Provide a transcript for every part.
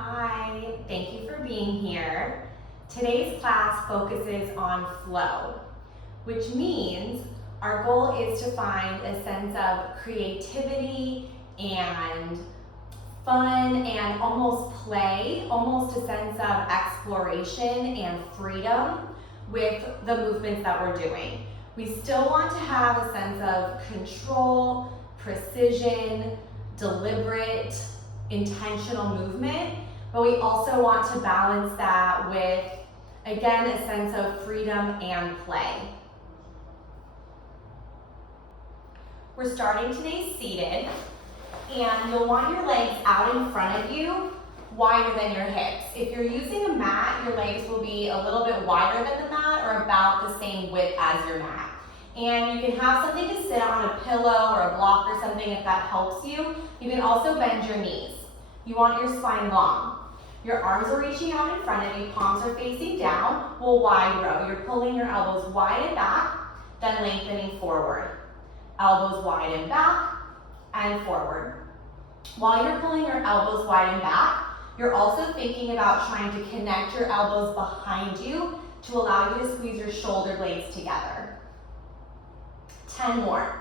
Hi, thank you for being here. Today's class focuses on flow, which means our goal is to find a sense of creativity and fun and almost play, almost a sense of exploration and freedom with the movements that we're doing. We still want to have a sense of control, precision, deliberate, intentional movement, but we also want to balance that with, again, a sense of freedom and play. We're starting today seated, and you'll want your legs out in front of you, wider than your hips. If you're using a mat, your legs will be a little bit wider than the mat or about the same width as your mat. And you can have something to sit on, a pillow or a block or something if that helps you. You can also bend your knees. You want your spine long. Your arms are reaching out in front of you, palms are facing down. We'll wide row. You're pulling your elbows wide and back, then lengthening forward. Elbows wide and back and forward. While you're pulling your elbows wide and back, you're also thinking about trying to connect your elbows behind you to allow you to squeeze your shoulder blades together. 10 more.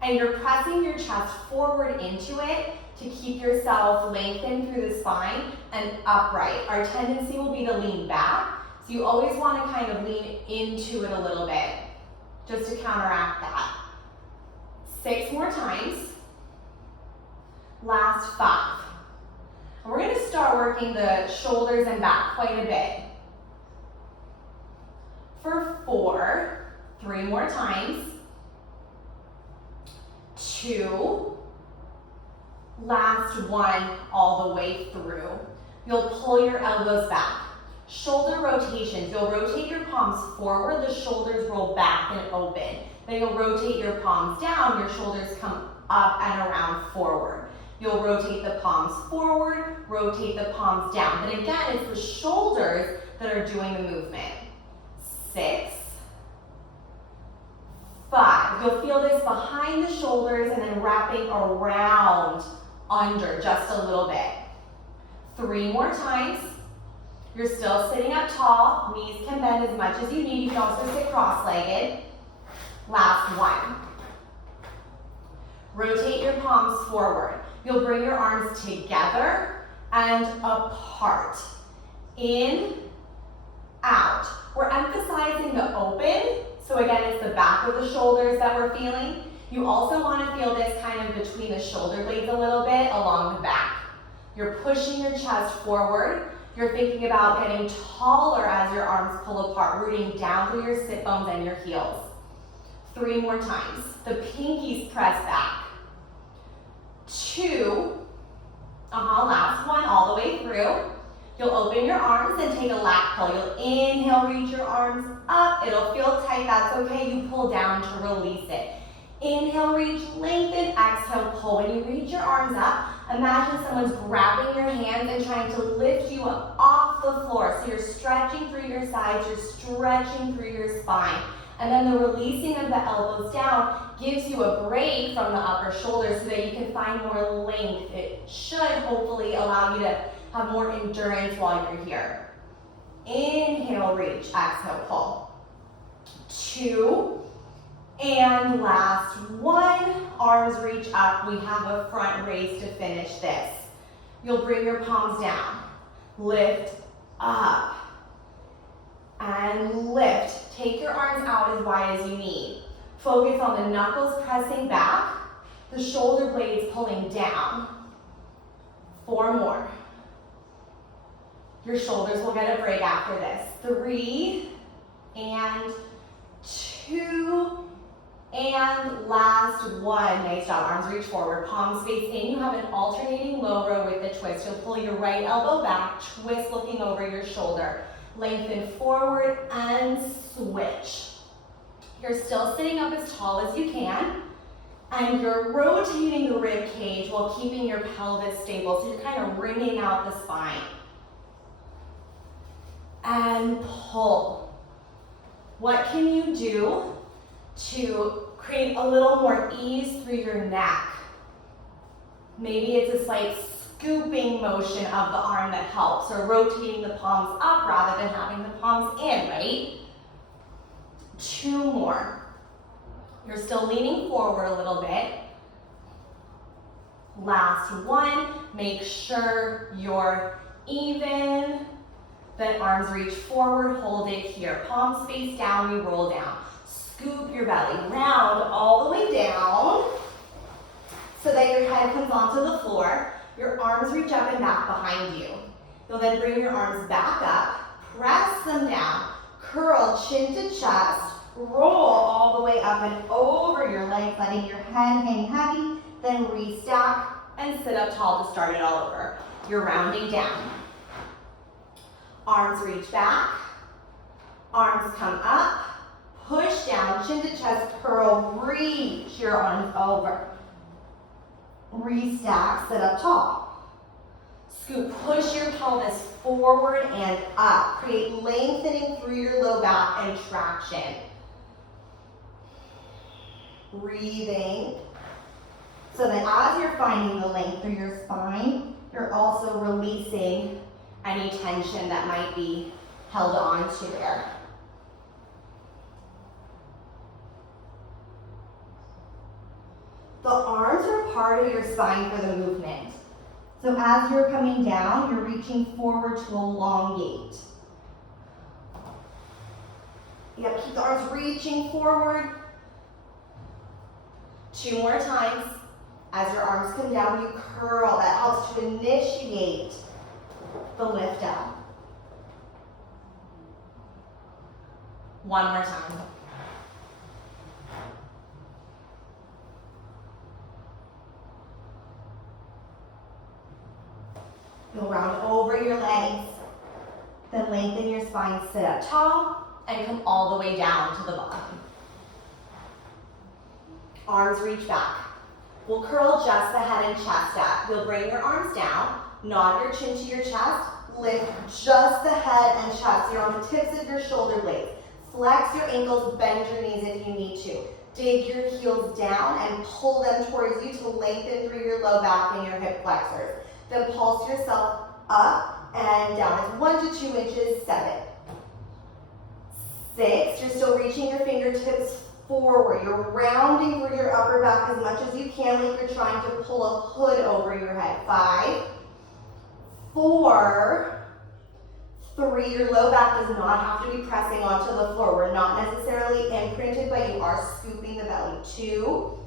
And you're pressing your chest forward into it to keep yourself lengthened through the spine and upright. Our tendency will be to lean back, so you always want to kind of lean into it a little bit, just to counteract that. 6 more times. Last 5. And we're going to start working the shoulders and back quite a bit. For 4, 3 more times. 2, last 1 all the way through. You'll pull your elbows back. Shoulder rotations. You'll rotate your palms forward, the shoulders roll back and open. Then you'll rotate your palms down, your shoulders come up and around forward. You'll rotate the palms forward, rotate the palms down. But again, it's the shoulders that are doing the movement. 6, 5. You'll feel this behind the shoulders and then wrapping around under just a little bit. 3 more times. You're still sitting up tall. Knees can bend as much as you need. You can also sit cross-legged. Last 1. Rotate your palms forward. You'll bring your arms together and apart. In, out. We're emphasizing the open. So again, it's the back of the shoulders that we're feeling. You also want to feel this kind of between the shoulder blades a little bit along the back. You're pushing your chest forward. You're thinking about getting taller as your arms pull apart, rooting down through your sit bones and your heels. 3 more times. The pinkies press back. 2. Last 1 all the way through. You'll open your arms and take a lat pull. You'll inhale, reach your arms up. It'll feel tight, that's okay. You pull down to release it. Inhale, reach, lengthen, exhale, pull. When you reach your arms up, imagine someone's grabbing your hands and trying to lift you up off the floor. So you're stretching through your sides, you're stretching through your spine. And then the releasing of the elbows down gives you a break from the upper shoulders so that you can find more length. It should hopefully allow you to have more endurance while you're here. Inhale, reach, exhale, pull. 2, and last 1. Arms reach up. We have a front raise to finish this. You'll bring your palms down. Lift up. And lift. Take your arms out as wide as you need. Focus on the knuckles pressing back, the shoulder blades pulling down. 4 more. Your shoulders will get a break after this. 3, and 2, and last 1. Nice job. Arms reach forward, palms face in. You have an alternating low row with the twist. You'll pull your right elbow back, twist looking over your shoulder. Lengthen forward and switch. You're still sitting up as tall as you can, and you're rotating the rib cage while keeping your pelvis stable. So you're kind of wringing out the spine. And pull. What can you do to create a little more ease through your neck? Maybe it's a slight scooping motion of the arm that helps, or rotating the palms up rather than having the palms in, right? 2 more. You're still leaning forward a little bit. Last one, make sure you're even. Then arms reach forward, hold it here. Palms face down, we roll down. Scoop your belly, round all the way down so that your head comes onto the floor. Your arms reach up and back behind you. You'll then bring your arms back up, press them down, curl chin to chest, roll all the way up and over your legs, letting your head hang heavy, then restack and sit up tall to start it all over. You're rounding down. Arms reach back, arms come up, push down, chin to chest, curl, reach your arms over. Restack, sit up tall. Scoop, push your pelvis forward and up. Create lengthening through your low back and traction. Breathing. So that as you're finding the length through your spine, you're also releasing any tension that might be held on to there. The arms are part of your spine for the movement. So as you're coming down, you're reaching forward to elongate. You gotta keep the arms reaching forward. 2 more times. As your arms come down, you curl. That helps to initiate the lift up. 1 more time. You'll round over your legs, then lengthen your spine, sit up tall, and come all the way down to the bottom. Arms reach back. We'll curl just the head and chest up. You'll bring your arms down, nod your chin to your chest, lift just the head and chest. You're on the tips of your shoulder blades. Flex your ankles, bend your knees if you need to. Dig your heels down and pull them towards you to lengthen through your low back and your hip flexors. Then pulse yourself up and down. It's 1 to 2 inches, 7. 6, you're still reaching your fingertips forward. You're rounding through your upper back as much as you can, like you're trying to pull a hood over your head. 5, 4, 3, your low back does not have to be pressing onto the floor. We're not necessarily imprinted, but you are scooping the belly. 2,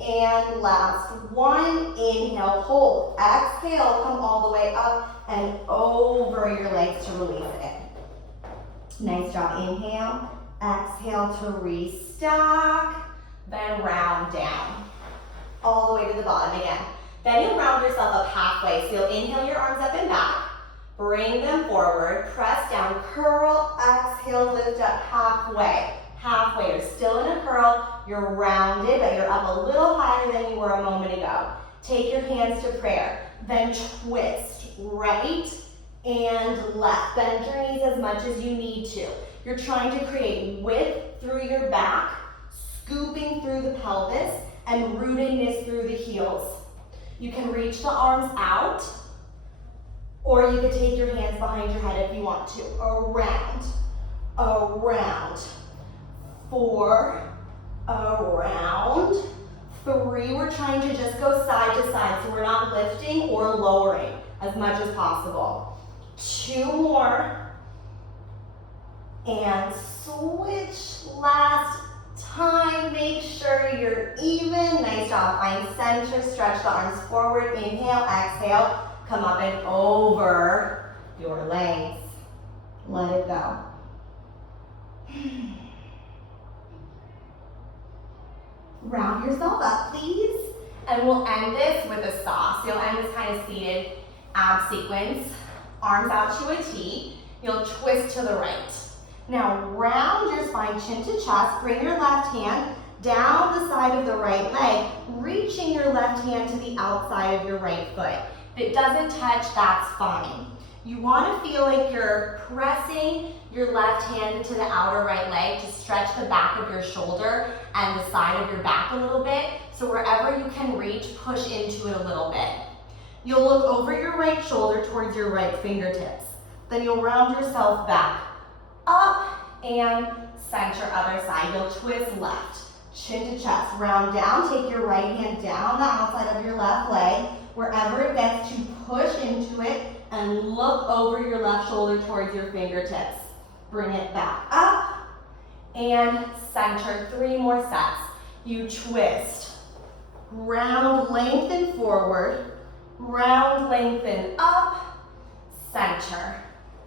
and last 1, inhale, hold. Exhale, come all the way up and over your legs to release it. Nice job, inhale. Exhale to restack, then round down. All the way to the bottom again. Then you'll round yourself up halfway. So you'll inhale your arms up and back, bring them forward, press down, curl, exhale, lift up halfway. Halfway, you're still in a curl, you're rounded, but you're up a little higher than you were a moment ago. Take your hands to prayer, then twist right and left. Bend your knees as much as you need to. You're trying to create width through your back, scooping through the pelvis, and rootedness through the heels. You can reach the arms out, or you can take your hands behind your head if you want to. Around, around. 4, around. 3, we're trying to just go side to side, so we're not lifting or lowering as much as possible. 2 more. And switch last time. Make sure you're even. Nice job. Find center, stretch the arms forward. Inhale, exhale. Come up and over your legs. Let it go. Round yourself up, please. And we'll end this with a sauce. You'll end this kind of seated ab sequence. Arms out to a T. You'll twist to the right. Now round your spine, chin to chest. Bring your left hand down the side of the right leg, reaching your left hand to the outside of your right foot. If it doesn't touch, that's fine. You want to feel like you're pressing your left hand into the outer right leg to stretch the back of your shoulder and the side of your back a little bit. So wherever you can reach, push into it a little bit. You'll look over your right shoulder towards your right fingertips. Then you'll round yourself back, up, and center other side. You'll twist left, chin to chest, round down, take your right hand down the outside of your left leg, wherever it gets to push into it, and look over your left shoulder towards your fingertips. Bring it back up, and center. 3 more sets. You twist, round, lengthen forward, round, lengthen up, center,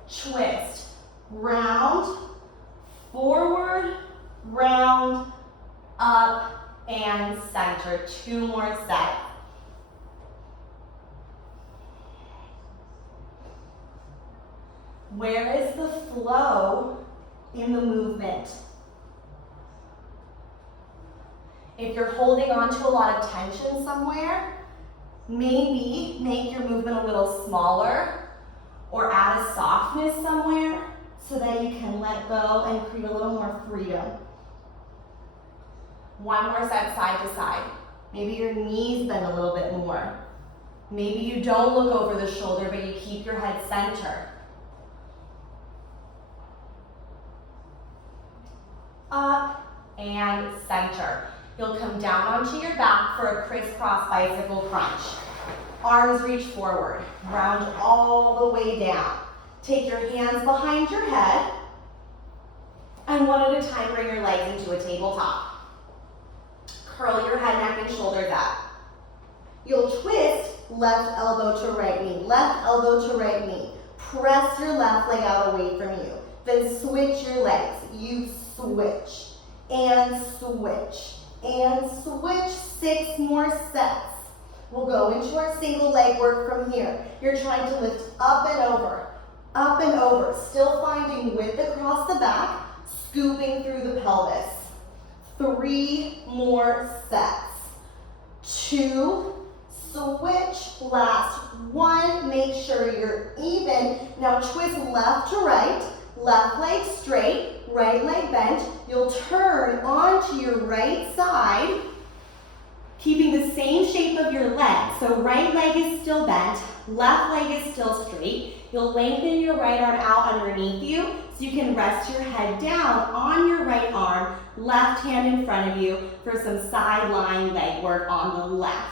twist, round, forward, round, up, and center. 2 more sets. Where is the flow in the movement? If you're holding on to a lot of tension somewhere, maybe make your movement a little smaller or add a softness somewhere so that you can let go and create a little more freedom. 1 more set side to side. Maybe your knees bend a little bit more. Maybe you don't look over the shoulder, but you keep your head center. Up and center. You'll come down onto your back for a crisscross bicycle crunch. Arms reach forward, round all the way down. Take your hands behind your head, and one at a time bring your legs into a tabletop. Curl your head, neck, and shoulders up. You'll twist left elbow to right knee, left elbow to right knee. Press your left leg out away from you. Then switch your legs. You switch, and switch, and switch. 6 more sets. We'll go into our single leg work from here. You're trying to lift up and over, still finding width across the back, scooping through the pelvis. 3 more sets. 2, switch, last 1. Make sure you're even. Now twist left to right, left leg straight, right leg bent. You'll turn onto your right side, keeping the same shape of your leg. So right leg is still bent, left leg is still straight. You'll lengthen your right arm out underneath you so you can rest your head down on your right arm, left hand in front of you for some sideline leg work on the left.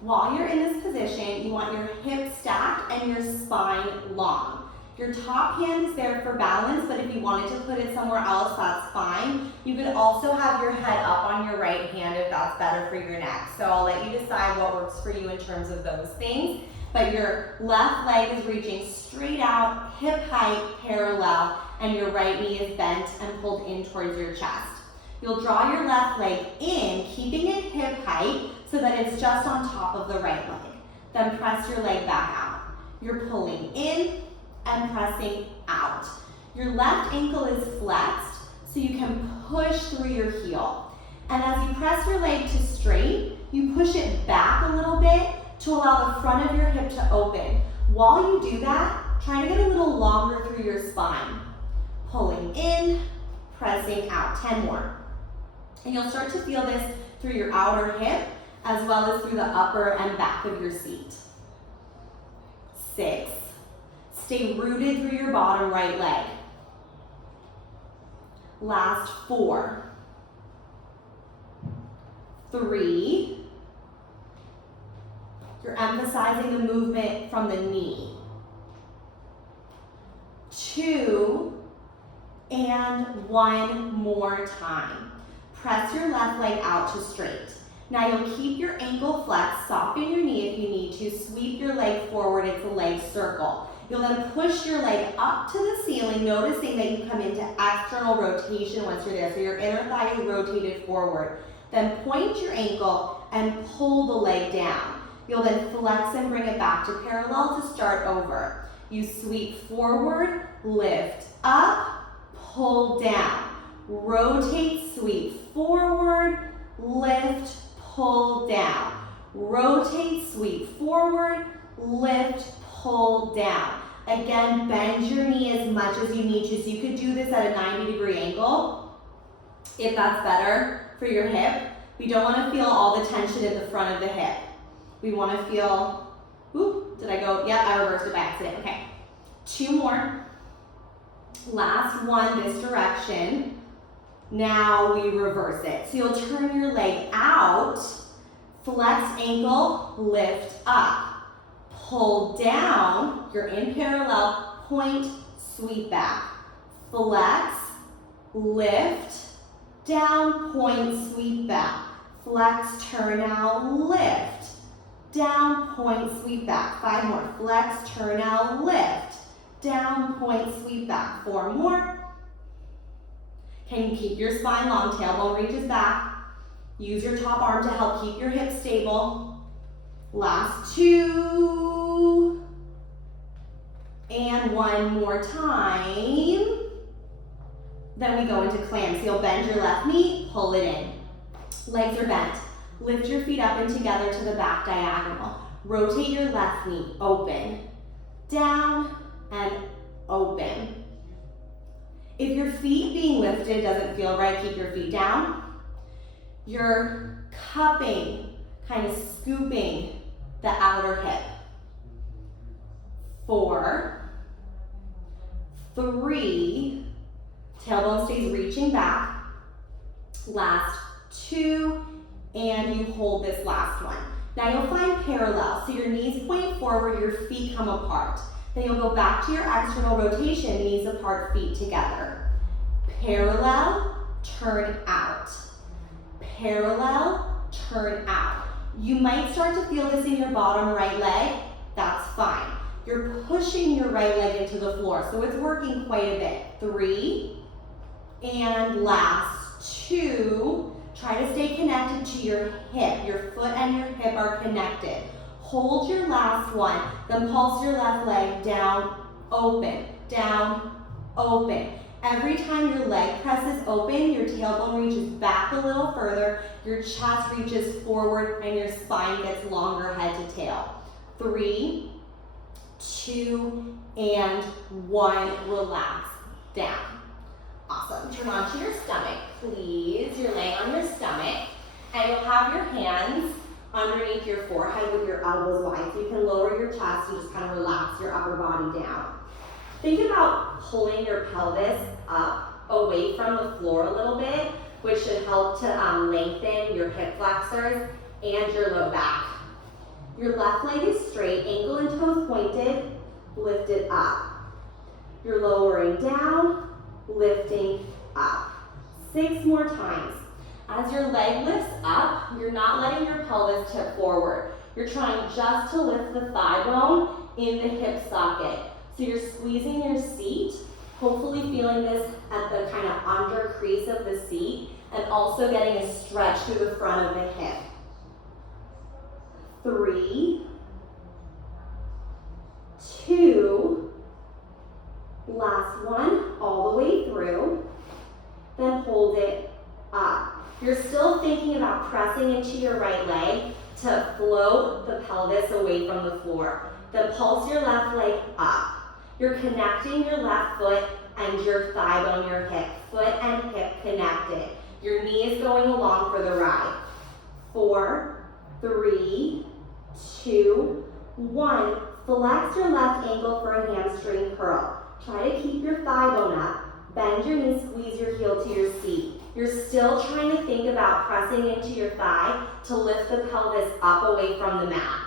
While you're in this position, you want your hips stacked and your spine long. Your top hand is there for balance, but if you wanted to put it somewhere else, that's fine. You could also have your head up on your right hand if that's better for your neck. So I'll let you decide what works for you in terms of those things. But your left leg is reaching straight out, hip height, parallel, and your right knee is bent and pulled in towards your chest. You'll draw your left leg in, keeping it hip height so that it's just on top of the right leg. Then press your leg back out. You're pulling in and pressing out. Your left ankle is flexed so you can push through your heel. And as you press your leg to straight, you push it back a little bit to allow the front of your hip to open. While you do that, try to get a little longer through your spine. Pulling in, pressing out. 10 more. And you'll start to feel this through your outer hip as well as through the upper and back of your seat. 6. Stay rooted through your bottom right leg. Last 4. 3. You're emphasizing the movement from the knee. 2. And 1 more time. Press your left leg out to straight. Now you'll keep your ankle flexed, soften your knee if you need to, sweep your leg forward, it's a leg circle. You'll then push your leg up to the ceiling, noticing that you come into external rotation once you're there. So your inner thigh is rotated forward. Then point your ankle and pull the leg down. You'll then flex and bring it back to parallel to start over. You sweep forward, lift up, pull down. Rotate, sweep forward, lift, pull down. Rotate, sweep forward, lift, pull down. Again, bend your knee as much as you need to. So you could do this at a 90-degree angle if that's better for your hip. We don't want to feel all the tension in the front of the hip. We want to feel, oop, did I go? Yep, I reversed it by accident. Okay, 2 more. Last one, this direction. Now we reverse it. So you'll turn your leg out, flex ankle, lift up. Pull down, you're in parallel, point, sweep back. Flex, lift, down, point, sweep back. Flex, turn out, lift. Down, point, sweep back. 5 more. Flex, turn out, lift. Down, point, sweep back. 4 more. Can you keep your spine long? Tailbone reaches back. Use your top arm to help keep your hips stable. Last 2. And 1 more time. Then we go into Clam. So you'll bend your left knee, pull it in. Legs are bent. Lift your feet up and together to the back diagonal. Rotate your left knee, open. Down and open. If your feet being lifted doesn't feel right, keep your feet down. You're cupping, kind of scooping the outer hip. 4, 3, tailbone stays reaching back. Last 2, and you hold this last one. Now you'll find parallel, so your knees point forward, your feet come apart. Then you'll go back to your external rotation, knees apart, feet together. Parallel, turn out. Parallel, turn out. You might start to feel this in your bottom right leg. That's fine. You're pushing your right leg into the floor, so it's working quite a bit. 3, and last 2. Try to stay connected to your hip. Your foot and your hip are connected. Hold your last one, then pulse your left leg down, open, down, open. Every time your leg presses open, your tailbone reaches back a little further, your chest reaches forward, and your spine gets longer head to tail. 3, 2, and 1. Relax down. Awesome. Turn onto your stomach, please. You're laying on your stomach, and you'll have your hands underneath your forehead with your elbows wide. So you can lower your chest and just kind of relax your upper body down. Think about pulling your pelvis up away from the floor a little bit, which should help to lengthen your hip flexors and your low back. Your left leg is straight, ankle and toes pointed, lift it up. You're lowering down, lifting up. 6 more times. As your leg lifts up, you're not letting your pelvis tip forward. You're trying just to lift the thigh bone in the hip socket. So you're squeezing your seat, hopefully feeling this at the kind of under crease of the seat, and also getting a stretch through the front of the hip. 3, 2, last one, all the way through, then hold it up. You're still thinking about pressing into your right leg to float the pelvis away from the floor. Then pulse your left leg up. You're connecting your left foot and your thigh bone, your hip. Foot and hip connected. Your knee is going along for the ride. 4, 3, 2, 1. Flex your left ankle for a hamstring curl. Try to keep your thigh bone up. Bend your knee, squeeze your heel to your seat. You're still trying to think about pressing into your thigh to lift the pelvis up away from the mat.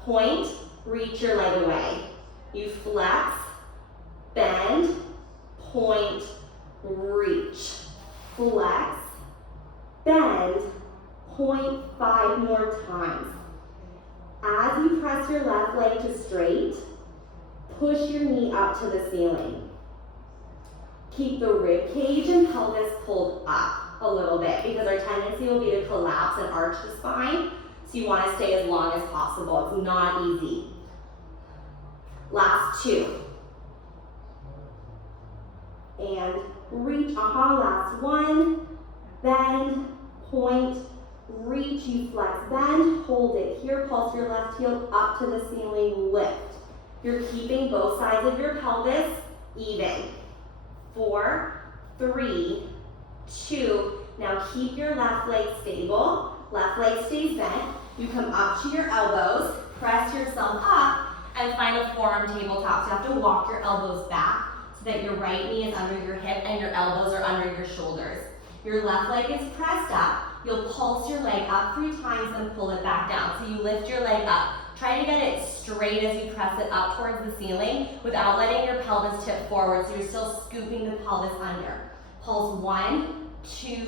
Point, reach your leg away. You flex, bend, point, reach. Flex, bend, point 5 more times. As you press your left leg to straight, push your knee up to the ceiling. Keep the rib cage and pelvis pulled up a little bit because our tendency will be to collapse and arch the spine. So you want to stay as long as possible. It's not easy. Last 2. And reach, last 1. Bend, point, reach, you flex, bend, hold it. Here, pulse your left heel up to the ceiling, lift. You're keeping both sides of your pelvis even. 4, 3, 2, Now keep your left leg stable. Left leg stays bent. You come up to your elbows, press yourself up, and find a forearm tabletop. So you have to walk your elbows back so that your right knee is under your hip and your elbows are under your shoulders. Your left leg is pressed up. You'll pulse your leg up 3 times and pull it back down. So you lift your leg up. Try to get it straight as you press it up towards the ceiling without letting your pelvis tip forward, so you're still scooping the pelvis under. Pulse 1, 2,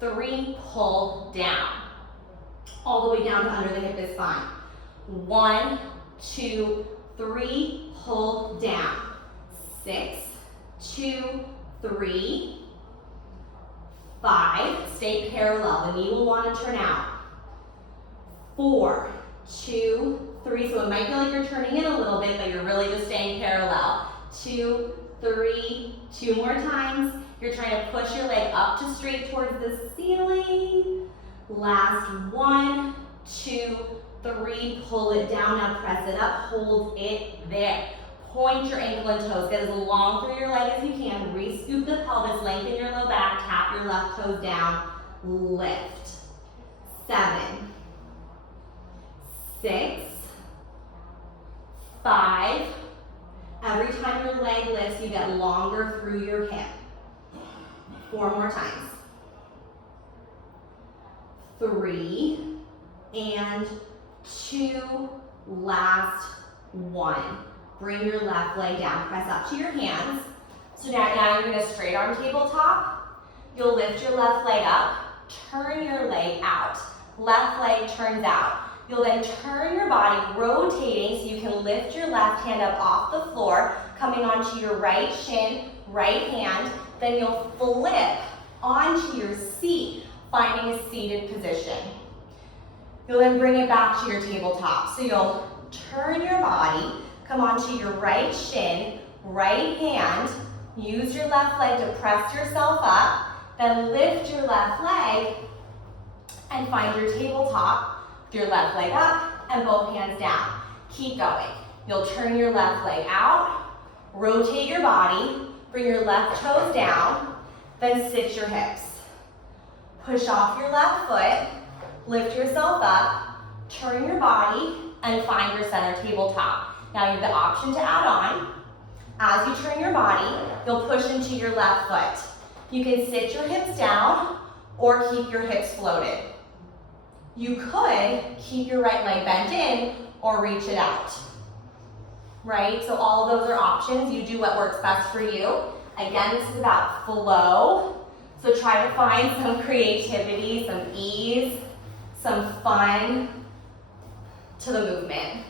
3, pull down. All the way down to under the hip is fine. 1, 2, 3, pull down. 6, 2, 3, 5, stay parallel. The knee will want to turn out. 4, 2, 3, so it might feel like you're turning in a little bit, but you're really just staying parallel. 2, 3, 2 more times. You're trying to push your leg up to straight towards the ceiling. Last 1, 2, 3, pull it down. Now press it up, hold it there. Point your ankle and toes. Get as long through your leg as you can. Re-scoop the pelvis, lengthen your low back, tap your left toes down, lift. 7, 6, 5. Every time your leg lifts, you get longer through your hip. 4 more times. 3 and 2, last 1. Bring your left leg down, press up to your hands. So now you're gonna straight arm tabletop. You'll lift your left leg up, turn your leg out. Left leg turns out. You'll then turn your body, rotating so you can lift your left hand up off the floor, coming onto your right shin, right hand. Then you'll flip onto your seat, finding a seated position. You'll then bring it back to your tabletop. So you'll turn your body, come onto your right shin, right hand, use your left leg to press yourself up, then lift your left leg and find your tabletop. Your left leg up and both hands down. Keep going. You'll turn your left leg out, rotate your body, bring your left toes down, then sit your hips. Push off your left foot, lift yourself up, turn your body, and find your center tabletop. Now you have the option to add on. As you turn your body, you'll push into your left foot. You can sit your hips down or keep your hips floated. You could keep your right leg bent in or reach it out, right? So all of those are options. You do what works best for you. Again, this is about flow. So try to find some creativity, some ease, some fun to the movement.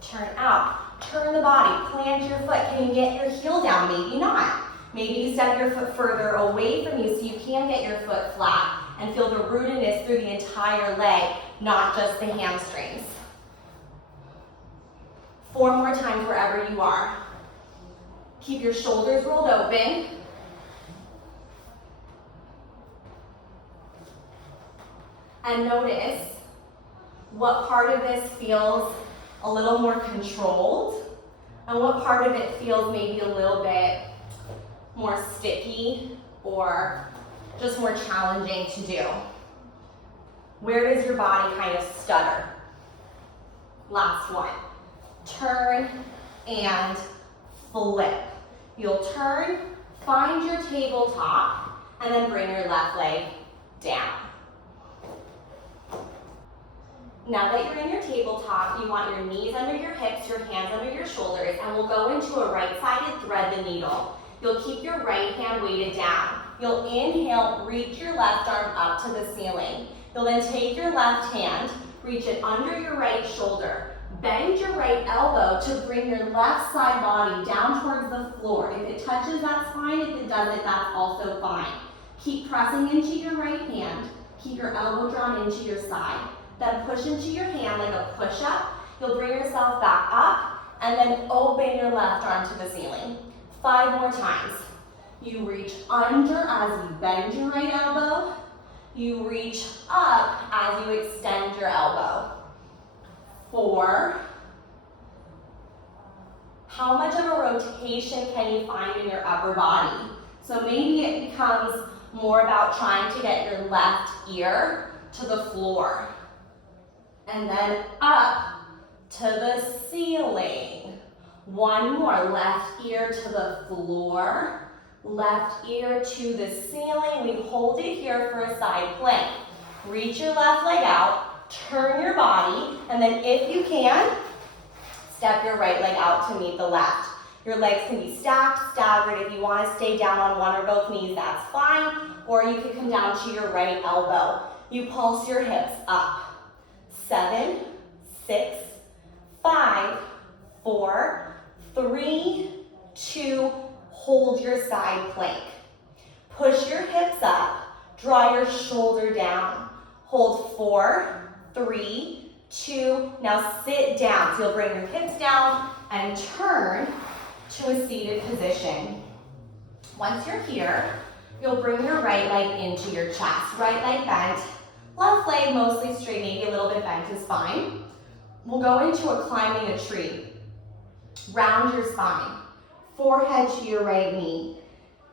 Turn out, turn the body, plant your foot. Can you get your heel down? Maybe not. Maybe you step your foot further away from you so you can get your foot flat and feel the rootedness through the entire leg, not just the hamstrings. 4 more times wherever you are. Keep your shoulders rolled open. And notice what part of this feels a little more controlled and what part of it feels maybe a little bit more sticky or just more challenging to do. Where does your body kind of stutter? Last one. Turn and flip. You'll turn, find your tabletop, and then bring your left leg down. Now that you're in your tabletop, you want your knees under your hips, your hands under your shoulders, and we'll go into a right-sided thread the needle. You'll keep your right hand weighted down. You'll inhale, reach your left arm up to the ceiling. You'll then take your left hand, reach it under your right shoulder. Bend your right elbow to bring your left side body down towards the floor. If it touches, that's fine. If it doesn't, that's also fine. Keep pressing into your right hand. Keep your elbow drawn into your side. Then push into your hand like a push-up. You'll bring yourself back up and then open your left arm to the ceiling. 5 more times. You reach under as you bend your right elbow. You reach up as you extend your elbow. 4. How much of a rotation can you find in your upper body? So maybe it becomes more about trying to get your left ear to the floor. And then up to the ceiling. One more, left ear to the floor, left ear to the ceiling. We hold it here for a side plank. Reach your left leg out, turn your body, and then if you can, step your right leg out to meet the left. Your legs can be stacked, staggered. If you want to stay down on one or both knees, that's fine. Or you could come down to your right elbow. You pulse your hips up. 7, 6, 5, 4, 3, 2, hold your side plank. Push your hips up, draw your shoulder down. Hold 4, 3, 2, now sit down. So you'll bring your hips down and turn to a seated position. Once you're here, you'll bring your right leg into your chest. Right leg bent, left leg mostly straight, maybe a little bit bent is fine. We'll go into a climbing a tree. Round your spine, forehead to your right knee.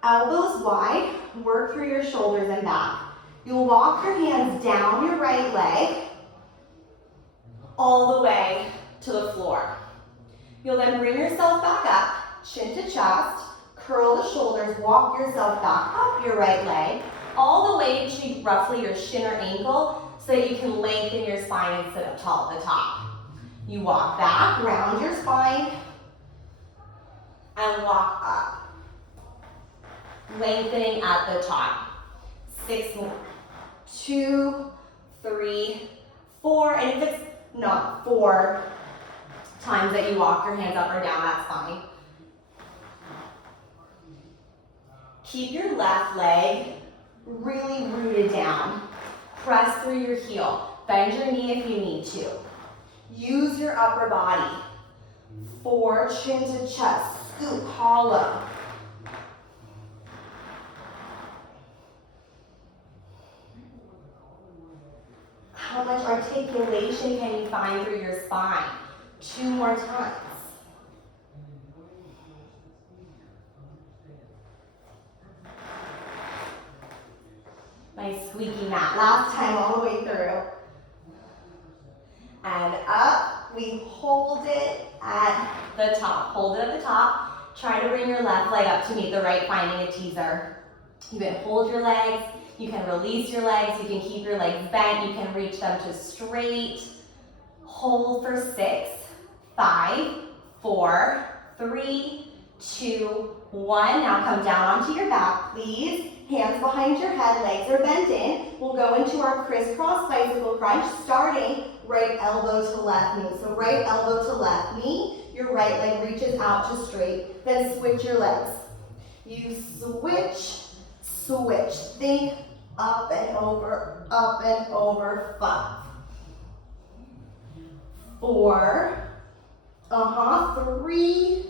Elbows wide, work through your shoulders and back. You'll walk your hands down your right leg all the way to the floor. You'll then bring yourself back up, chin to chest, curl the shoulders, walk yourself back up your right leg, all the way to roughly your shin or ankle so that you can lengthen your spine and sit up tall at the top. You walk back, round your spine, and walk up. Lengthening at the top. 6 more. 2, 3, 4, and if it's not 4 times that you walk your hands up or down, that's fine. Keep your left leg really rooted down. Press through your heel. Bend your knee if you need to. Use your upper body. 4, chin to chest, scoop, hollow. How much articulation can you find through your spine? 2 more times. Nice squeaky mat. Last time all the way through. And up, we hold it at the top. Hold it at the top. Try to bring your left leg up to meet the right, finding a teaser. You can hold your legs. You can release your legs. You can keep your legs bent. You can reach them to straight. Hold for 6, 5, 4, 3, 2, 1. Now come down onto your back, please. Hands behind your head, legs are bent in. We'll go into our crisscross bicycle crunch, starting right elbow to left knee. So right elbow to left knee, your right leg reaches out to straight. Then switch your legs. You switch, switch. Think up and over, 5. 4, 3,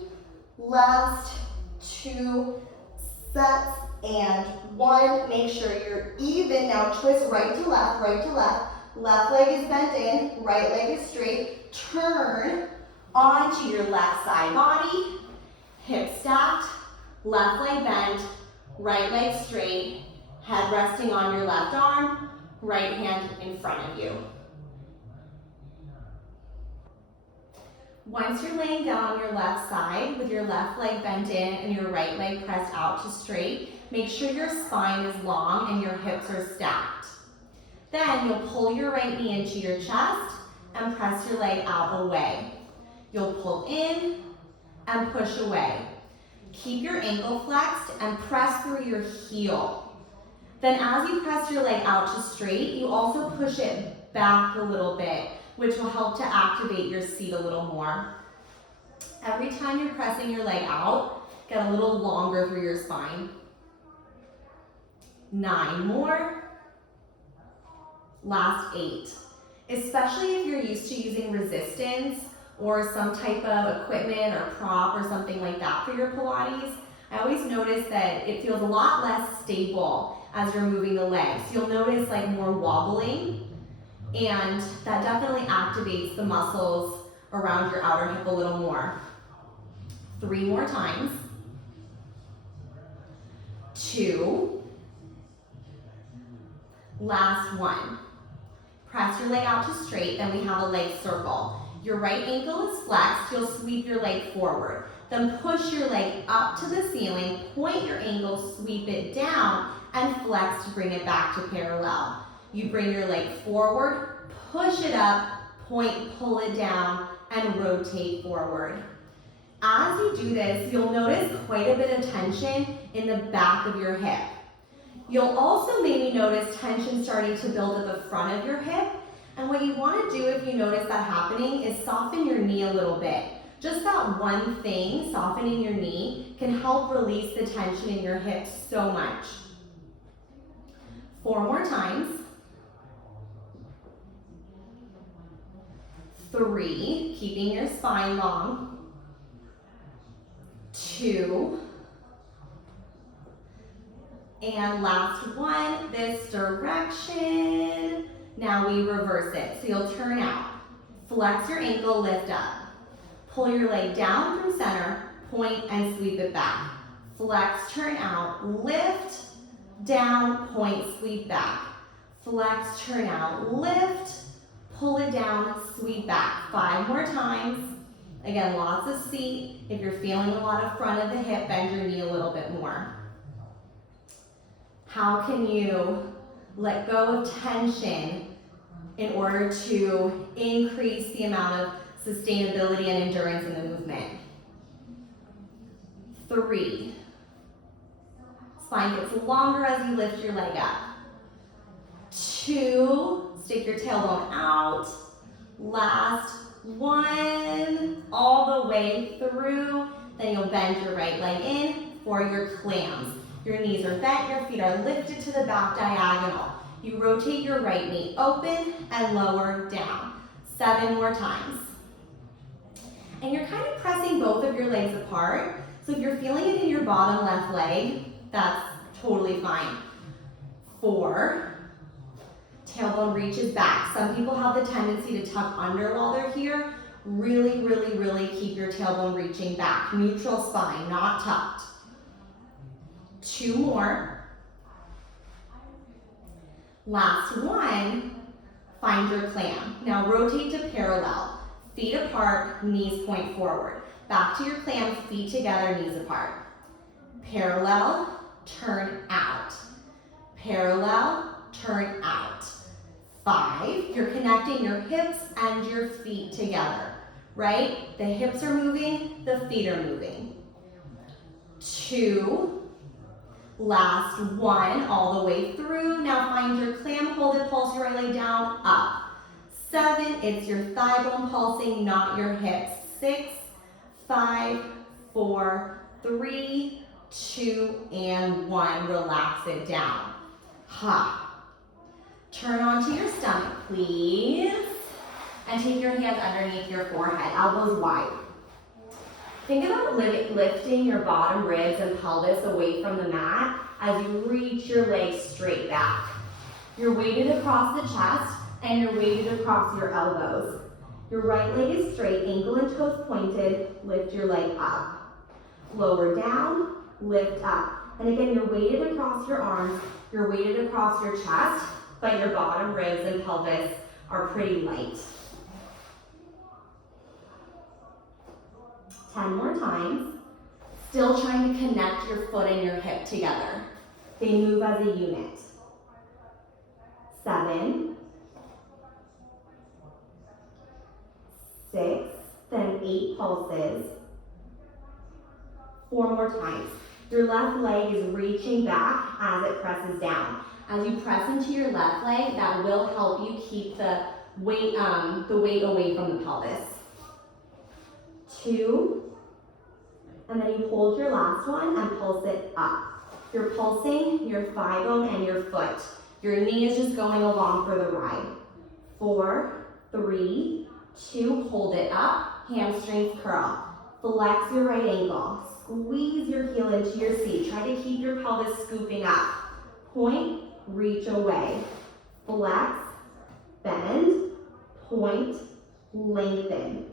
last 2 sets, and 1. Make sure you're even. Now twist right to left, right to left. Left leg is bent in, right leg is straight. Turn onto your left side body, hip stacked, left leg bent, right leg straight, head resting on your left arm, right hand in front of you. Once you're laying down on your left side with your left leg bent in and your right leg pressed out to straight, make sure your spine is long and your hips are stacked. Then you'll pull your right knee into your chest and press your leg out away. You'll pull in and push away. Keep your ankle flexed and press through your heel. Then as you press your leg out to straight, you also push it back a little bit, which will help to activate your seat a little more. Every time you're pressing your leg out, get a little longer through your spine. 9 more. Last 8. Especially if you're used to using resistance or some type of equipment or prop or something like that for your Pilates, I always notice that it feels a lot less stable as you're moving the legs. You'll notice like more wobbling, and that definitely activates the muscles around your outer hip a little more. 3 more times. 2. Last one. Press your leg out to straight, then we have a leg circle. Your right ankle is flexed, you'll sweep your leg forward. Then push your leg up to the ceiling, point your ankle, sweep it down, and flex to bring it back to parallel. You bring your leg forward, push it up, point, pull it down, and rotate forward. As you do this, you'll notice quite a bit of tension in the back of your hip. You'll also maybe notice tension starting to build at the front of your hip. And what you want to do if you notice that happening is soften your knee a little bit. Just that one thing, softening your knee, can help release the tension in your hips so much. 4 more times. 3, keeping your spine long. 2. And last one, this direction. Now we reverse it. So you'll turn out, flex your ankle, lift up. Pull your leg down from center, point and sweep it back. Flex, turn out, lift, down, point, sweep back. Flex, turn out, lift, pull it down, sweep back. 5 more times. Again, lots of seat. If you're feeling a lot of front of the hip, bend your knee a little bit more. How can you let go of tension in order to increase the amount of sustainability and endurance in the movement? 3. Spine gets longer as you lift your leg up. 2. Stick your tailbone out. Last 1. All the way through. Then you'll bend your right leg in for your clams. Your knees are bent, your feet are lifted to the back diagonal. You rotate your right knee open and lower down. 7 more times. And you're kind of pressing both of your legs apart. So if you're feeling it in your bottom left leg, that's totally fine. 4. Tailbone reaches back. Some people have the tendency to tuck under while they're here. Really, really, really keep your tailbone reaching back. Neutral spine, not tucked. 2 more. Last one, find your clam. Now rotate to parallel. Feet apart, knees point forward. Back to your clam, feet together, knees apart. Parallel, turn out. Parallel, turn out. 5, you're connecting your hips and your feet together, right? The hips are moving, the feet are moving. 2, last 1, all the way through. Now find your clam, hold it, pulse your right leg down, up. 7, it's your thigh bone pulsing, not your hips. 6, 5, 4, 3, 2, and 1. Relax it down. Ha. Turn onto your stomach, please. And take your hands underneath your forehead, elbows wide. Think about lifting your bottom ribs and pelvis away from the mat as you reach your legs straight back. You're weighted across the chest and you're weighted across your elbows. Your right leg is straight, ankle and toes pointed, lift your leg up. Lower down, lift up. And again, you're weighted across your arms, you're weighted across your chest, but your bottom ribs and pelvis are pretty light. 10 more times. Still trying to connect your foot and your hip together. They move as a unit. 7, 6, then 8 pulses. 4 more times. Your left leg is reaching back as it presses down. As you press into your left leg, that will help you keep the weight away from the pelvis. 2, and then you hold your last one and pulse it up. You're pulsing your thigh bone and your foot. Your knee is just going along for the ride. 4, 3, 2, hold it up, hamstrings curl. Flex your right ankle. Squeeze your heel into your seat. Try to keep your pelvis scooping up. Point, reach away. Flex, bend, point, lengthen.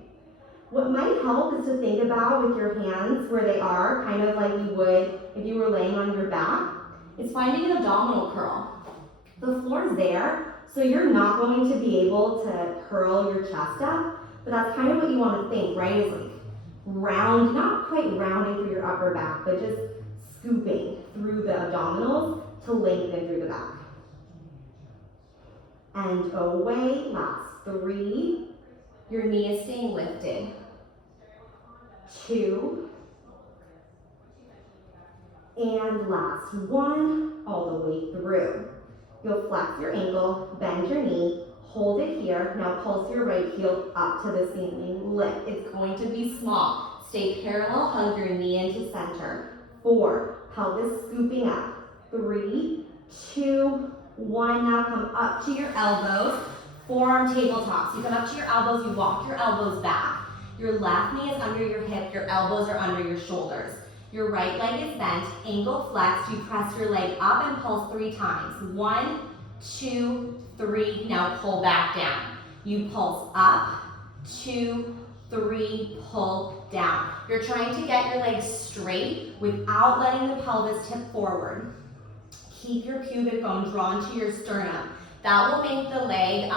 What might help is to think about with your hands where they are, kind of like you would if you were laying on your back. is finding an abdominal curl. The floor's there, so you're not going to be able to curl your chest up, but that's kind of what you want to think, right? Is like round, not quite rounding through your upper back, but just scooping through the abdominals to lengthen through the back. And away, last 3. Your knee is staying lifted. 2. And last 1, all the way through. You'll flex your ankle, bend your knee, hold it here. Now pulse your right heel up to the ceiling, lift. It's going to be small. Stay parallel, hug your knee into center. 4, pelvis scooping up. 3, 2, 1. Now come up to your elbows. Forearm tabletop. So you come up to your elbows, you walk your elbows back. Your left knee is under your hip, your elbows are under your shoulders. Your right leg is bent, ankle flexed. You press your leg up and pulse 3 times. 1, 2, 3. Now pull back down. You pulse up, 2, 3, pull down. You're trying to get your legs straight without letting the pelvis tip forward. Keep your pubic bone drawn to your sternum. That will make the leg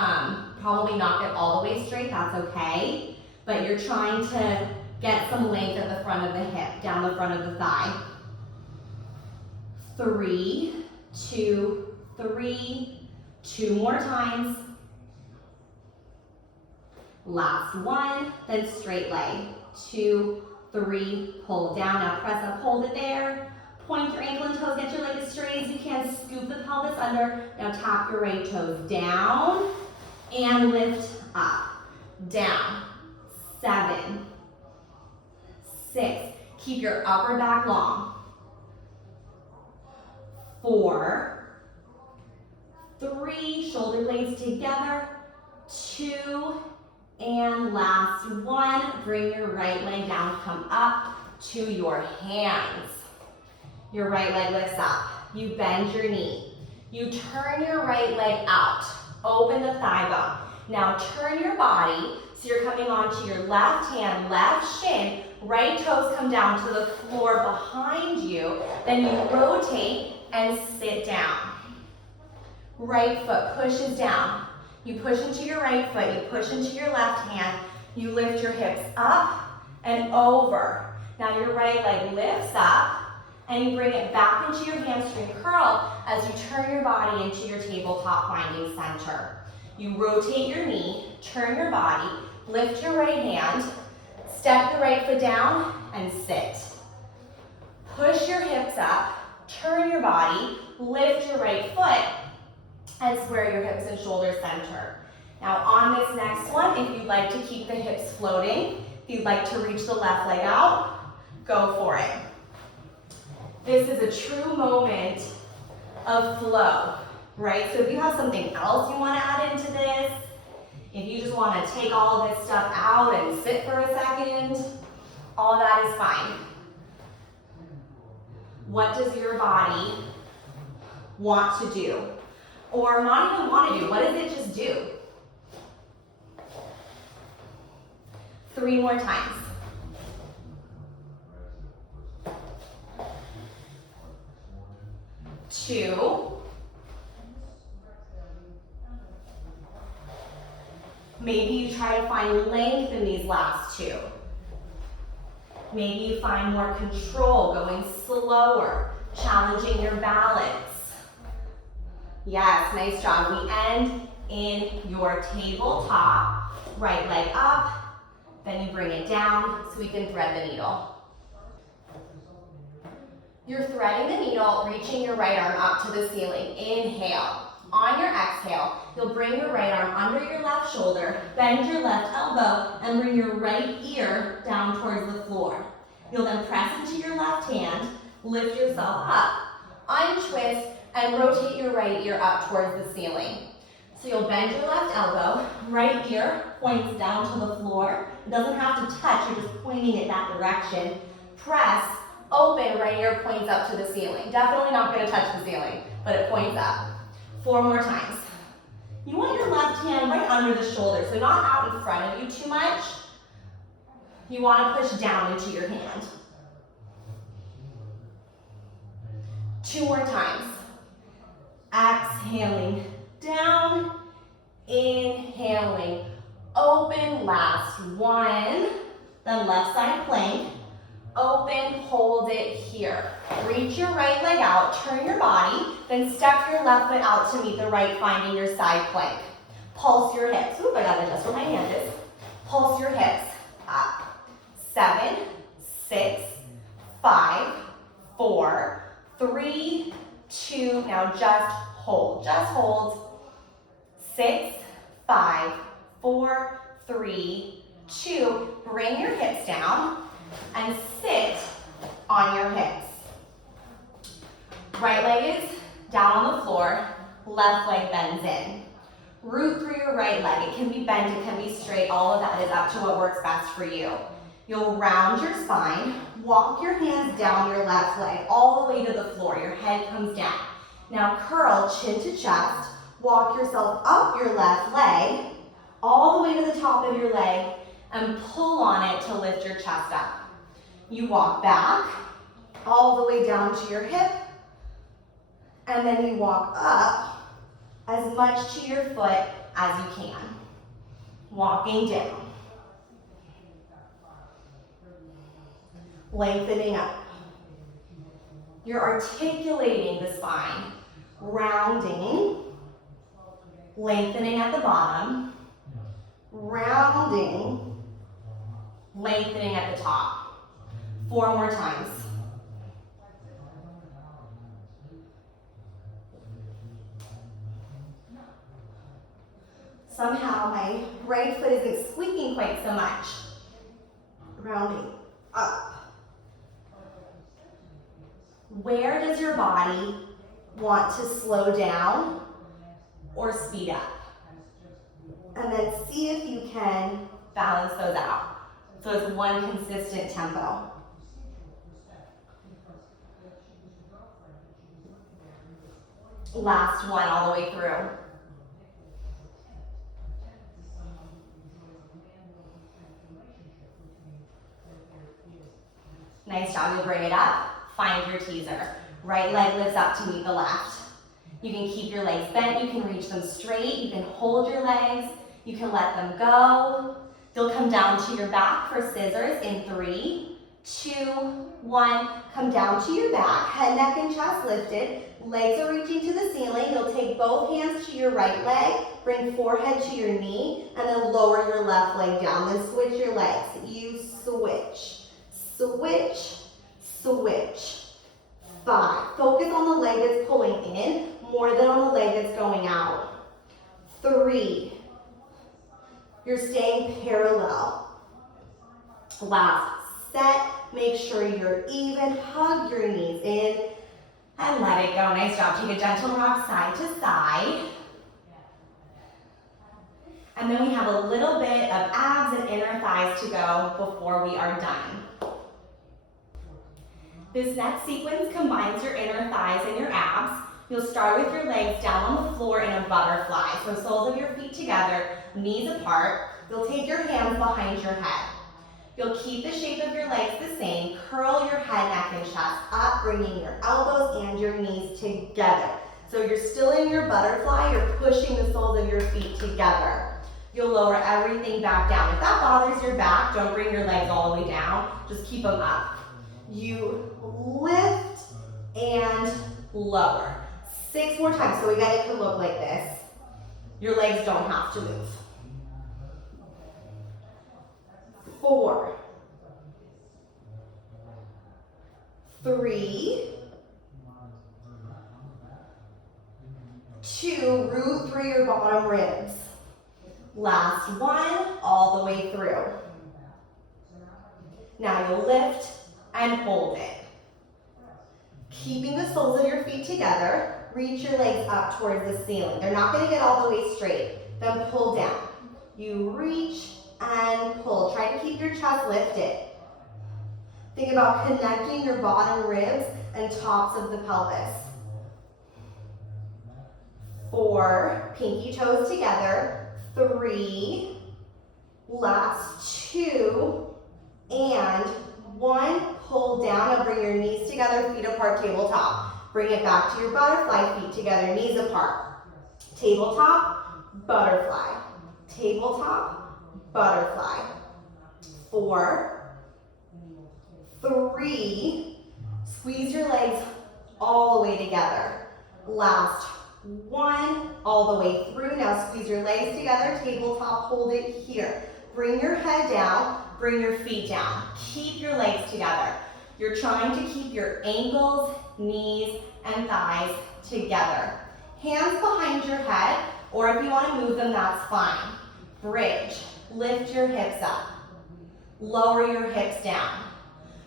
probably not get all the way straight, that's okay. But you're trying to get some length at the front of the hip, down the front of the thigh. 3, 2, 3. 2 more times. Last 1, then straight leg. 2, 3, pull down. Now press up, hold it there. Point your ankle and toes, get your leg as straight as you can. Scoop the pelvis under. Now tap your right toes down and lift up. Down. 7, 6. Keep your upper back long. 4, 3. Shoulder blades together. 2, and last 1. Bring your right leg down, come up to your hands. Your right leg lifts up. You bend your knee. You turn your right leg out. Open the thigh bone. Now turn your body so you're coming onto your left hand, left shin. Right toes come down to the floor behind you. Then you rotate and sit down. Right foot pushes down. You push into your right foot. You push into your left hand. You lift your hips up and over. Now your right leg lifts up. And you bring it back into your hamstring curl as you turn your body into your tabletop finding center. You rotate your knee, turn your body, lift your right hand, step your right foot down, and sit. Push your hips up, turn your body, lift your right foot, and square your hips and shoulders center. Now on this next one, if you'd like to keep the hips floating, if you'd like to reach the left leg out, go for it. This is a true moment of flow, right? So if you have something else you want to add into this, if you just want to take all this stuff out and sit for a second, all that is fine. What does your body want to do? Or not even want to do, what does it just do? 3 more times. 2. Maybe you try to find length in these last 2. Maybe you find more control, going slower, challenging your balance. Yes, nice job. We end in your tabletop. Right leg up, then you bring it down so we can thread the needle. You're threading the needle, reaching your right arm up to the ceiling. Inhale. On your exhale, you'll bring your right arm under your left shoulder, bend your left elbow, and bring your right ear down towards the floor. You'll then press into your left hand, lift yourself up, untwist, and rotate your right ear up towards the ceiling. So you'll bend your left elbow, right ear points down to the floor. It doesn't have to touch, you're just pointing it that direction. Press, open, right ear points up to the ceiling. Definitely not going to touch the ceiling, but it points up. 4 more times. You want your left hand right under the shoulder, so not out in front of you too much. You want to push down into your hand. 2 more times. Exhaling down, inhaling, open, last 1, then left side plank, open, hold it here. Reach your right leg out, turn your body, then step your left foot out to meet the right, finding your side plank. Pulse your hips. Oop, I gotta adjust where my hand is. Pulse your hips up. 7, 6, 5, 4, 3, 2, now just hold, 6, 5, 4, 3, 2, bring your hips down and sit on your hips. Right leg is down on the floor, left leg bends in. Root through your right leg. It can be bent, it can be straight, all of that is up to what works best for you. You'll round your spine, walk your hands down your left leg all the way to the floor. Your head comes down. Now curl chin to chest, walk yourself up your left leg, all the way to the top of your leg, and pull on it to lift your chest up. You walk back, all the way down to your hip, and then you walk up as much to your foot as you can. Walking down. Lengthening up. You're articulating the spine, rounding, lengthening at the bottom, rounding, lengthening at the top. 4 more times. Somehow my right foot isn't squeaking quite so much. Rounding up. Where does your body want to slow down or speed up? And then see if you can balance those out. So it's one consistent tempo. Last one all the way through. Nice job, you'll bring it up, find your teaser. Right leg lifts up to meet the left. You can keep your legs bent, you can reach them straight, you can hold your legs, you can let them go. You'll come down to your back for scissors in 3, 2, 1. Come down to your back, head, neck, and chest lifted. Legs are reaching to the ceiling. You'll take both hands to your right leg, bring forehead to your knee, and then lower your left leg down. Then switch your legs. You switch. Switch, switch. 5. Focus on the leg that's pulling in more than on the leg that's going out. 3. You're staying parallel. Last set. Make sure you're even. Hug your knees in and let it go. Nice job. Take a gentle rock side to side. And then we have a little bit of abs and inner thighs to go before we are done. This next sequence combines your inner thighs and your abs. You'll start with your legs down on the floor in a butterfly. So soles of your feet together, knees apart. You'll take your hands behind your head. You'll keep the shape of your legs the same. Curl your head, neck, and chest up, bringing your elbows and your knees together. So you're still in your butterfly, you're pushing the soles of your feet together. You'll lower everything back down. If that bothers your back, don't bring your legs all the way down. Just keep them up. You lift and lower. 6 more times, so we got it to look like this. Your legs don't have to move. 4, 3, 2, root through your bottom ribs. Last one, all the way through. Now you'll lift and hold it. Keeping the soles of your feet together, reach your legs up towards the ceiling. They're not going to get all the way straight. Then pull down. You reach and pull. Try to keep your chest lifted. Think about connecting your bottom ribs and tops of the pelvis. 4, pinky toes together. 3, last 2, and 1. Pull down and bring your knees together, feet apart, tabletop. Bring it back to your butterfly, feet together, knees apart. Tabletop, butterfly. Tabletop, butterfly. 4, 3, squeeze your legs all the way together. Last 1, all the way through. Now squeeze your legs together, tabletop, hold it here. Bring your head down, bring your feet down. Keep your legs together. You're trying to keep your ankles, knees, and thighs together. Hands behind your head, or if you want to move them, that's fine. Bridge, lift your hips up. Lower your hips down.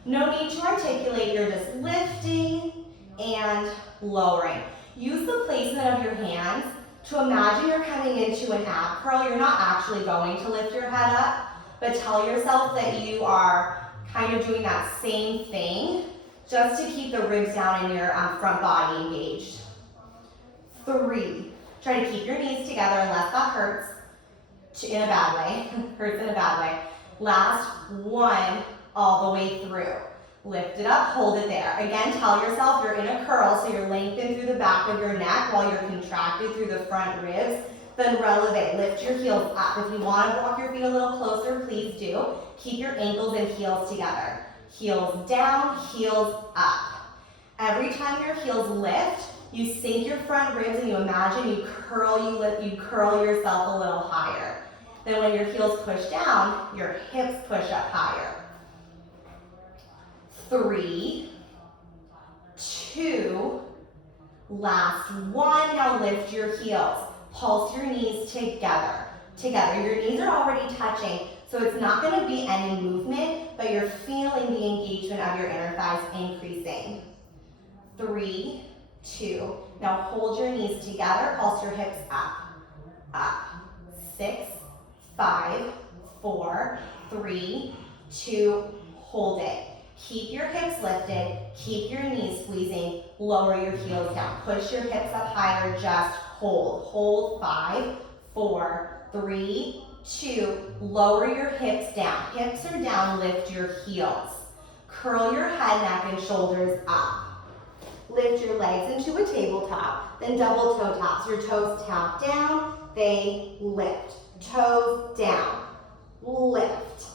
No need to articulate, you're just lifting and lowering. Use the placement of your hands to imagine you're coming into an ab curl. You're not actually going to lift your head up, but tell yourself that you are kind of doing that same thing just to keep the ribs down and your front body engaged. 3, try to keep your knees together unless that hurts in a bad way, hurts in a bad way. Last 1, all the way through. Lift it up, hold it there. Again, tell yourself you're in a curl, so you're lengthened through the back of your neck while you're contracted through the front ribs. Then releve, lift your heels up. If you want to walk your feet a little closer, please do. Keep your ankles and heels together. Heels down, heels up. Every time your heels lift, you sink your front ribs and you imagine you curl yourself a little higher. Then when your heels push down, your hips push up higher. 3, 2, last 1. Now lift your heels. Pulse your knees together. Your knees are already touching, so it's not going to be any movement, but you're feeling the engagement of your inner thighs increasing. 3, 2. Now hold your knees together. Pulse your hips up. 6, 5, 4, 3, 2, hold it. Keep your hips lifted, keep your knees squeezing, lower your heels down. Push your hips up higher, just hold. Hold 5, 4, 3, 2, lower your hips down. Hips are down, lift your heels. Curl your head, neck, and shoulders up. Lift your legs into a tabletop, then double toe taps. Your toes tap down, they lift. Toes down, lift.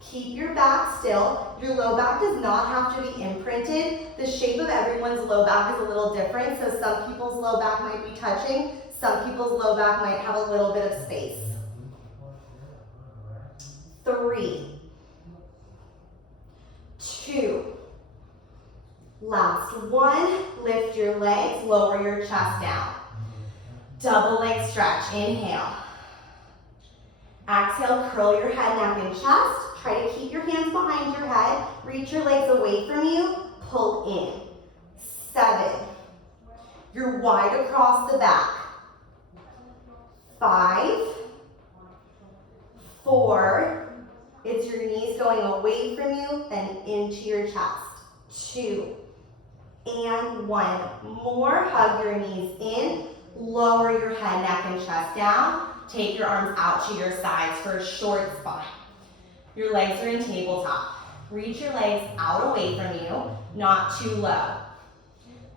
Keep your back still. Your low back does not have to be imprinted. The shape of everyone's low back is a little different, so some people's low back might be touching, some people's low back might have a little bit of space. 3, 2, last 1, lift your legs, lower your chest down. Double leg stretch, inhale. Exhale, curl your head, neck, and chest. Try to keep your hands behind your head. Reach your legs away from you. Pull in. 7. You're wide across the back. 5, 4. It's your knees going away from you, then into your chest. 2 and 1. More. Hug your knees in. Lower your head, neck, and chest down. Take your arms out to your sides for a short spine. Your legs are in tabletop. Reach your legs out away from you, not too low.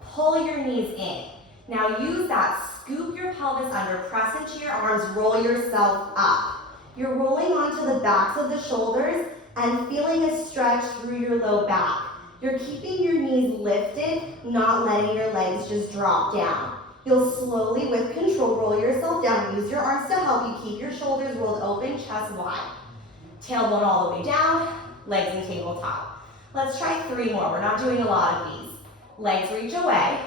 Pull your knees in. Now use that, scoop your pelvis under, press into your arms, roll yourself up. You're rolling onto the backs of the shoulders and feeling a stretch through your low back. You're keeping your knees lifted, not letting your legs just drop down. You'll slowly, with control, roll yourself down. Use your arms to help you keep your shoulders rolled open, chest wide. Tailbone all the way down, legs in tabletop. Let's try 3 more. We're not doing a lot of these. Legs reach away,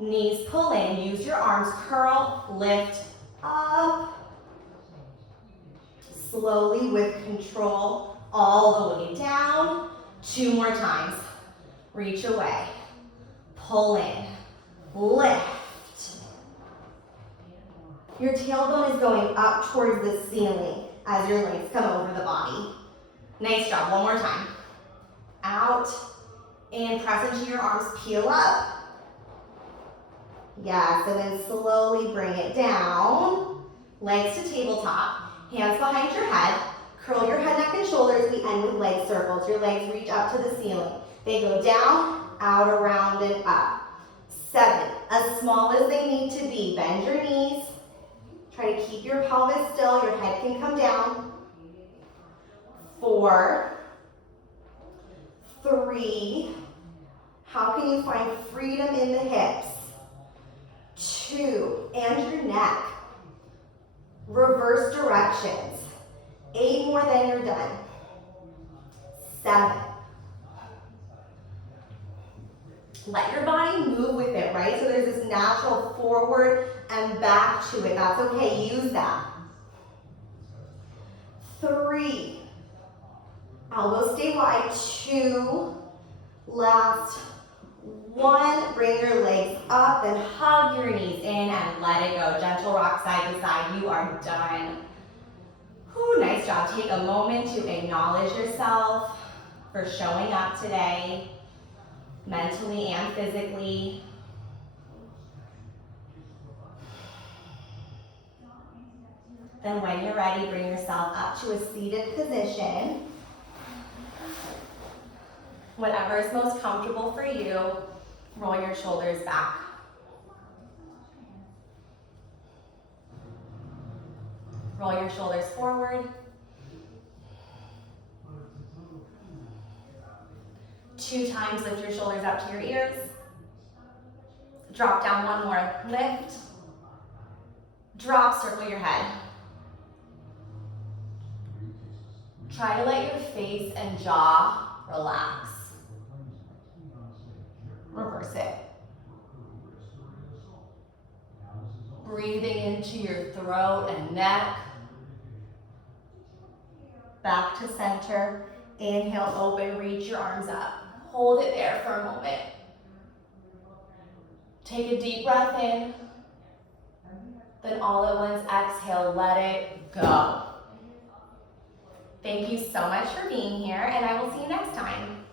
knees pull in. Use your arms, curl, lift, up. Slowly, with control, all the way down. 2 more times. Reach away, pull in, lift. Your tailbone is going up towards the ceiling as your legs come over the body. Nice job. 1 more time. Out and press into your arms, peel up. Yes, and then slowly bring it down. Legs to tabletop, hands behind your head. Curl your head, neck, and shoulders. We end with leg circles. Your legs reach up to the ceiling. They go down, out, around, and up. 7, as small as they need to be. Bend your knees. Try to keep your pelvis still. Your head can come down. 4, 3. How can you find freedom in the hips? 2, and your neck. Reverse directions. 8 more, then you're done. 7. Let your body move with it, right? So there's this natural forward and back to it. That's okay, use that. 3. Elbows stay wide. 2. Last. 1. Bring your legs up and hug your knees in and let it go. Gentle rock side to side. You are done. Whew, nice job. Take a moment to acknowledge yourself for showing up today, mentally and physically. Then when you're ready, bring yourself up to a seated position. Whatever is most comfortable for you, roll your shoulders back. Roll your shoulders forward. 2 times, lift your shoulders up to your ears. Drop down 1 more, lift. Drop, circle your head. Try to let your face and jaw relax. Reverse it. Breathing into your throat and neck. Back to center. Inhale, open, reach your arms up. Hold it there for a moment. Take a deep breath in. Then all at once, exhale, let it go. Thank you so much for being here, and I will see you next time.